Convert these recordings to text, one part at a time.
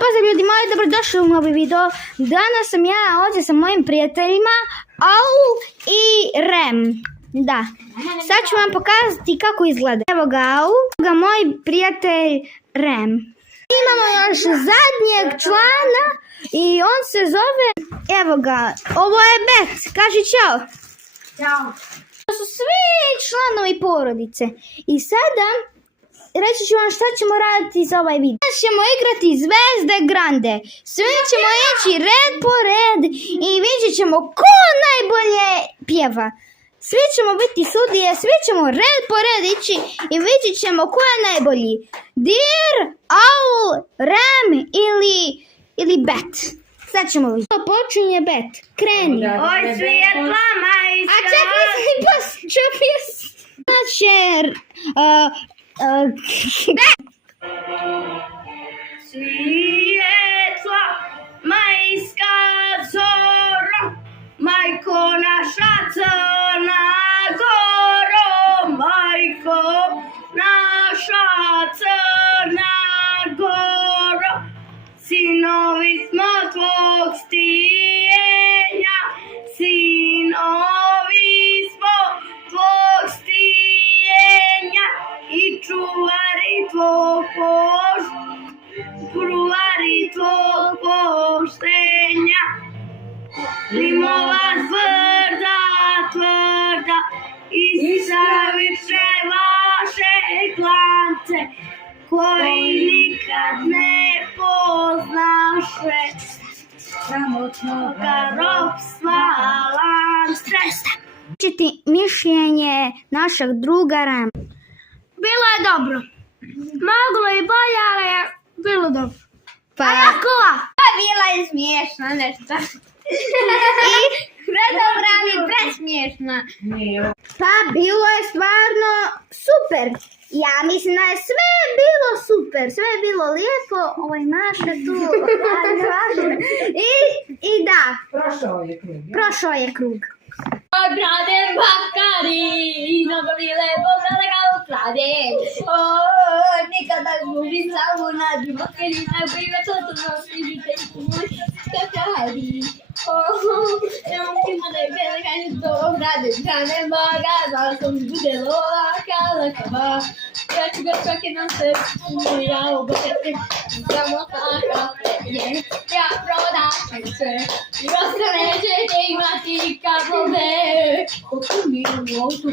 pozdrav ljudi moji, dobrodošli u novi video. Danas sam ja ovdje sa mojim prijateljima Au i Rem. Da, sad ću vam pokazati kako izgleda. Evo ga Au, evo ga moj prijatelj Rem. Imamo još zadnjeg člana i on se zove, evo ga, ovo je Bet, kaži čao. Ćao. To su svi članovi porodice i sada reći ću vam šta ćemo raditi za ovaj video. Danas ćemo igrati Zvezde Grande. Svi ćemo ići red po red i vidjet ćemo ko najbolje pjeva. Svi ćemo biti sudije, svi ćemo red po red ići i vidjet ćemo ko je najbolji. Dir, Owl, Rem ili Bet. Sad ćemo vidjeti. Počinje Bet. Kreni. Oj, svjetla majska. A čekaj se počupio. Znači, Svjetla majska zoro, majko naša crna goro, majko naša crna goro, sinovi smo tvog stijenja, sinovi smo tvog stijenja i čuvari tvog poštenja. Limova tvrda i saviše vaše glance koji nikad ne poznaše samotnoga ropstva lance. Čiti mišljenje našeg druga Rem. Bilo je dobro. Moglo i bolje, ali je bilo dobro. Pa Bila je smiješna nešto. I predobra mi presmiješna. Pa bilo je stvarno super. Ja mislim da je sve bilo super. Sve je bilo lijepo. Ovaj Maša tu. I da. Prošao je krug. Grade bakari, nabavile bogale kao klade. Nikada gubim samo na bakari, najbolje to nosite i pomoći kakari. Nemam kima da je bele kanji to grade, grade magaza, sam bude loka lakava. Ja ću ga čak jedan se ja obotete, samo taka je. Ja prodam se i ostane ćete imati kablove. Koliko mi u autu,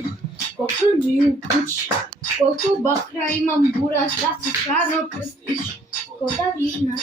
koliko mi u kući, koliko bakra imam buraz da se stvarno prstiš, ko da vina.